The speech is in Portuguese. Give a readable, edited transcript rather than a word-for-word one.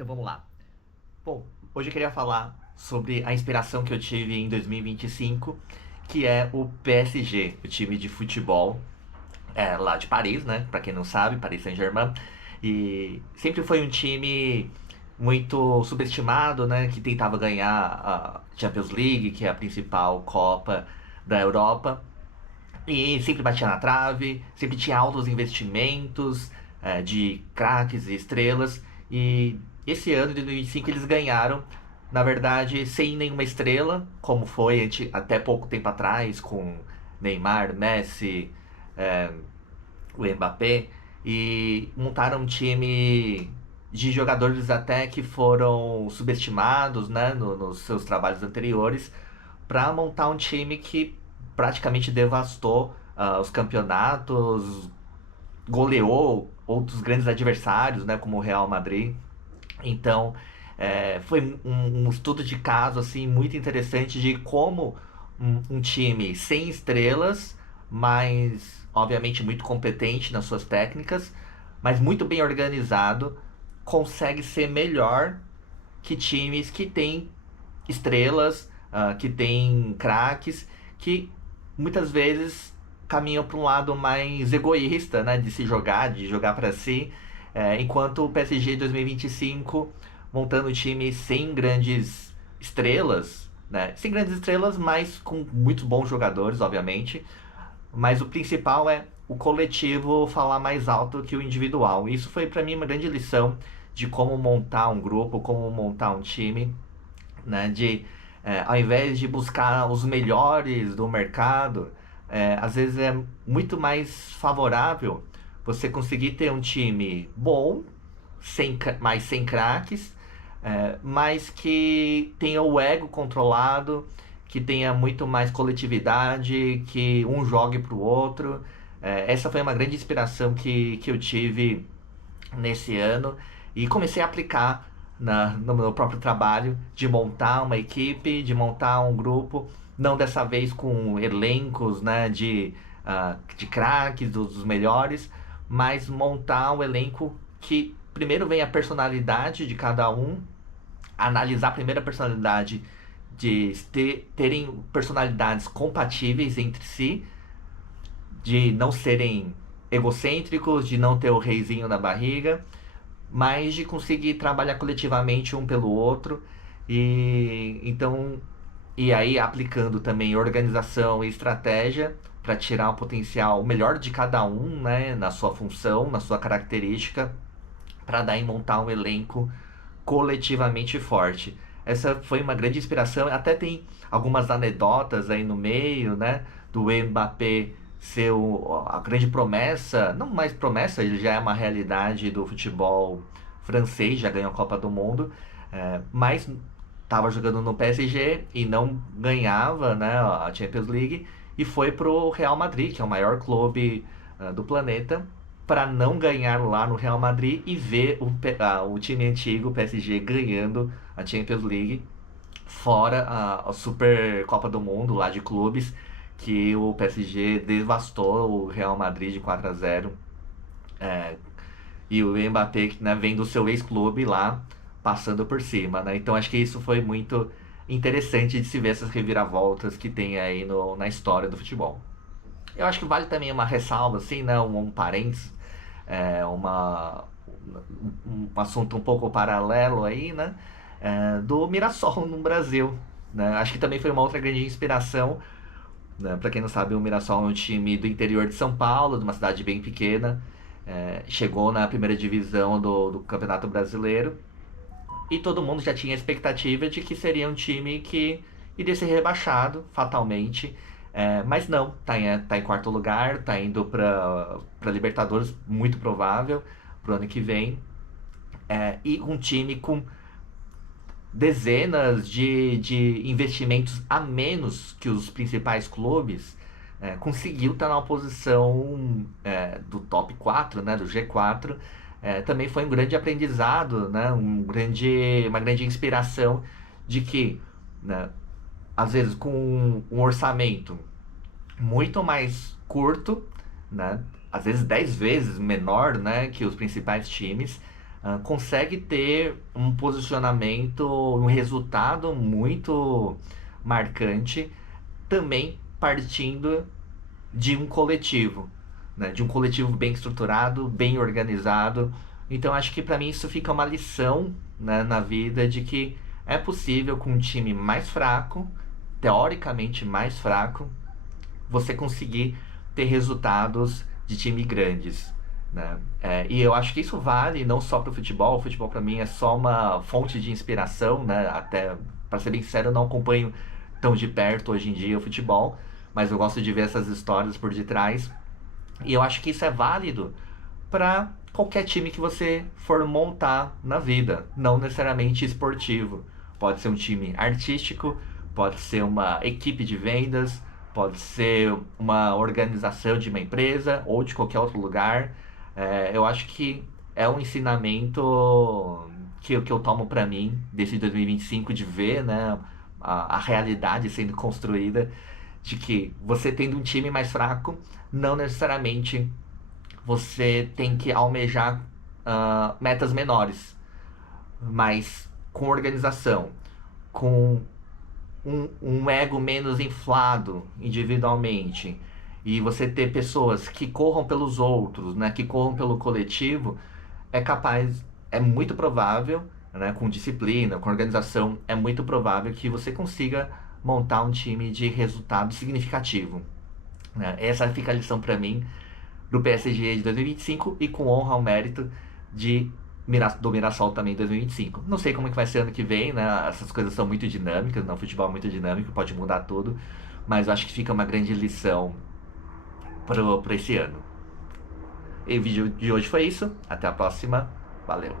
Então vamos lá. Bom, hoje eu queria falar sobre a inspiração que eu tive em 2025, que é o PSG, o time de futebol lá de Paris, né? Pra quem não sabe, Paris Saint-Germain. E sempre foi um time muito subestimado, né? Que tentava ganhar a Champions League, que é a principal Copa da Europa. E sempre batia na trave, sempre tinha altos investimentos de craques e estrelas. E esse ano de 2025 eles ganharam, na verdade, sem nenhuma estrela, como foi até pouco tempo atrás com Neymar, Messi, é, o Mbappé. E montaram um time de jogadores até que foram subestimados, né, nos seus trabalhos anteriores, para montar um time que praticamente devastou os campeonatos, goleou outros grandes adversários, né, como o Real Madrid. Então, foi um estudo de caso assim muito interessante de como um time sem estrelas, mas obviamente muito competente nas suas técnicas, mas muito bem organizado, consegue ser melhor que times que têm estrelas, que têm craques, que muitas vezes caminham para um lado mais egoísta, né, de jogar para si, enquanto o PSG 2025 montando o time sem grandes estrelas, né, sem grandes estrelas, mas com muitos bons jogadores, obviamente, mas o principal é o coletivo falar mais alto que o individual. Isso foi para mim uma grande lição de como montar um grupo, como montar um time, né? Ao invés de buscar os melhores do mercado, às vezes é muito mais favorável você conseguir ter um time bom, mas sem craques, mas que tenha o ego controlado, que tenha muito mais coletividade, que um jogue para o outro. Essa foi uma grande inspiração que eu tive nesse ano e comecei a aplicar no meu próprio trabalho de montar uma equipe, de montar um grupo, não dessa vez com elencos, né, de craques, dos melhores, mas montar um elenco que primeiro vem a personalidade de cada um, analisar a primeira personalidade, de terem personalidades compatíveis entre si, de não serem egocêntricos, de não ter o reizinho na barriga, mas de conseguir trabalhar coletivamente um pelo outro. E aí aplicando também organização e estratégia para tirar o potencial melhor de cada um, né, na sua função, na sua característica, para daí montar um elenco coletivamente forte. Essa foi uma grande inspiração. Até tem algumas anedotas aí no meio, né? Do Mbappé ser a grande promessa, não mais promessa, ele já é uma realidade do futebol francês, já ganhou a Copa do Mundo, mas estava jogando no PSG e não ganhava, né, a Champions League e foi pro Real Madrid, que é o maior clube do planeta, para não ganhar lá no Real Madrid e ver o time antigo, o PSG, ganhando a Champions League, fora a Super Copa do Mundo lá de clubes, que o PSG devastou o Real Madrid de 4-0. É, e o Mbappé, né, vem do seu ex-clube lá, passando por cima, né? Então acho que isso foi muito interessante de se ver essas reviravoltas que tem aí na história do futebol. Eu acho que vale também uma ressalva, assim, né? Um parênteses, um assunto um pouco paralelo aí, né? Do Mirassol no Brasil. Né? Acho que também foi uma outra grande inspiração. Né? Para quem não sabe, o Mirassol é um time do interior de São Paulo, de uma cidade bem pequena. Chegou na primeira divisão do Campeonato Brasileiro. E todo mundo já tinha a expectativa de que seria um time que iria ser rebaixado fatalmente. Mas não, tá em quarto lugar, tá indo para Libertadores, muito provável, pro ano que vem. E um time com dezenas de investimentos a menos que os principais clubes, conseguiu estar na posição do top 4, né, do G4. Também foi um grande aprendizado, né, uma grande inspiração de que, né, às vezes com um orçamento muito mais curto, né, às vezes 10 vezes menor, né, que os principais times, consegue ter um posicionamento, um resultado muito marcante, também partindo de um coletivo, né? De um coletivo bem estruturado, bem organizado. Então acho que para mim isso fica uma lição, né, na vida de que é possível com um time mais fraco, teoricamente mais fraco, você conseguir ter resultados de time grandes. Né? E eu acho que isso vale não só para o futebol. O futebol para mim é só uma fonte de inspiração, né? Até, para ser bem sincero, eu não acompanho tão de perto hoje em dia o futebol, mas eu gosto de ver essas histórias por detrás. E eu acho que isso é válido para qualquer time que você for montar na vida, não necessariamente esportivo. Pode ser um time artístico, pode ser uma equipe de vendas, pode ser uma organização de uma empresa ou de qualquer outro lugar. Eu acho que é um ensinamento que eu tomo para mim desse 2025 de ver, né, a realidade sendo construída de que você tendo um time mais fraco, não necessariamente você tem que almejar metas menores, mas com organização, com um ego menos inflado individualmente, e você ter pessoas que corram pelos outros, né, que corram pelo coletivo, é muito provável, né, com disciplina, com organização, é muito provável que você consiga montar um time de resultado significativo. Né? Essa fica a lição para mim do PSG de 2025 e com honra ao mérito de do Mirassol também em 2025. Não sei como é que vai ser ano que vem, né? Essas coisas são muito dinâmicas, né? O futebol é muito dinâmico, pode mudar tudo, mas eu acho que fica uma grande lição para esse ano. E o vídeo de hoje foi isso. Até a próxima. Valeu.